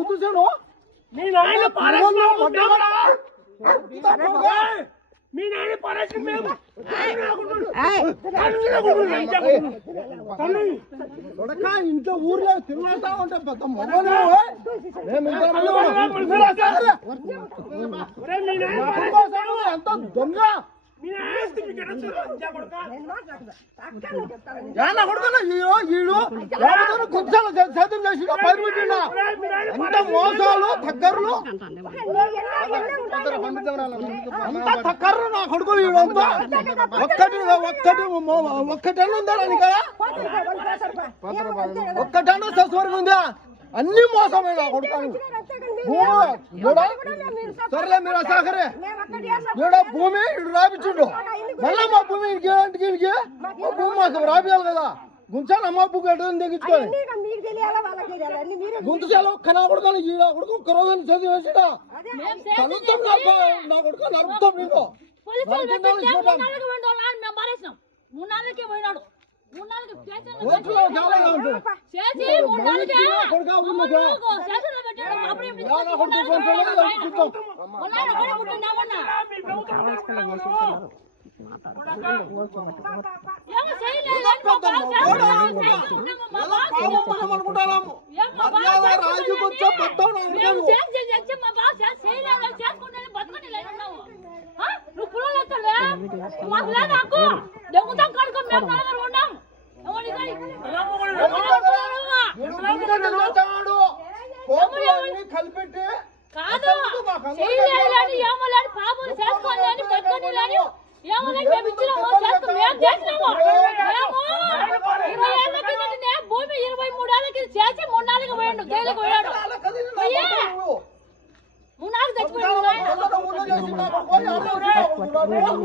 గుర్తుసాను మీ నాయన మీ నాయన పారేసిన మేము ఇంట్లో ఊర్లో తిరుగుతా ఉంటే పెద్ద మొగలు ఎంత దొంగ ఈడు గుర్సాలు సేద్యం చేసి పైరు పెట్టిండ అంత మోసాలు తగ్గర్లు అంతా తగ్గర్రు నా కొడుకు ఈడు అంతా ఒక్కటన్నా ఉందా కదా ఒక్కటన్నా సస్వరం ఉందా అన్ని మోసమే నా కొడుకు సర్లే మీరు అసాకరే భూమి ఇడు రాపించుండు మళ్ళా మా భూమి ఇంటికి మా భూమి మాకు రాపియాలి కదా గుంచాలి అమ్మ బుక్ ఎటువంటి తెగించుకోవాలి గుంతశాల కనా కొడుకు ఈడ కొడుకు ఒక్క రోజు చదివి వేసిడా చదువుతాం నా కొడుకు నడుపుతాం నీకు కలిపెట్టి కాదు చేయలేని ఏమలేని పాపం చేసుకోలేని పట్టుకోలేని ఏమలేని మేము ఇచ్చినాము మేము చేసినాము మేము 20 ఏళ్ళ కిందనే భూమి 23 ఏళ్ళ కింద చేసి 3-4 పోయాడు జైలుకు పోయాడు 3-4 చచ్చిపోయాడు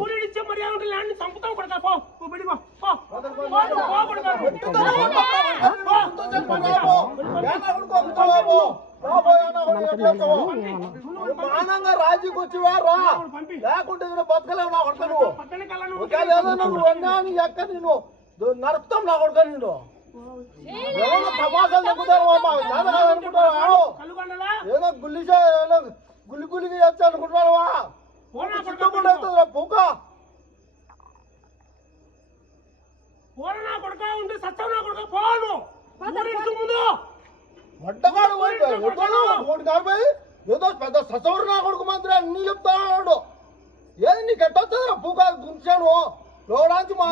ఊరిచ్చే మర్యాద ల్యాండ్ చంపుతాం కొడతా పో బిడి మానంగా రాజీకి వచ్చివా రా లేకుంటే బతకలేవు నా కొడుకు నువ్వు నువ్వు రంగాన్ని ఎక్క నేను నరుపుతాం నా కొడుకు నేను ఏమో తమాసాలు తగ్గుతారు అనుకుంటారు ఏదో గుల్లిసా గుల్లికి చేస్తా అనుకుంటున్నావా చుట్టుకుండా అవుతుందిరా పూక ఉంటే సత్యం నా కొడుకు పోను ముందు వడ్డగాడు పోయి ఏదో పెద్ద సచవరు నా కొడుకు మంత్రి అన్ని చెప్తాడు ఏది నీకు ఎట్టొస్తుందిరా పూక గుంచాను లోడానికి మా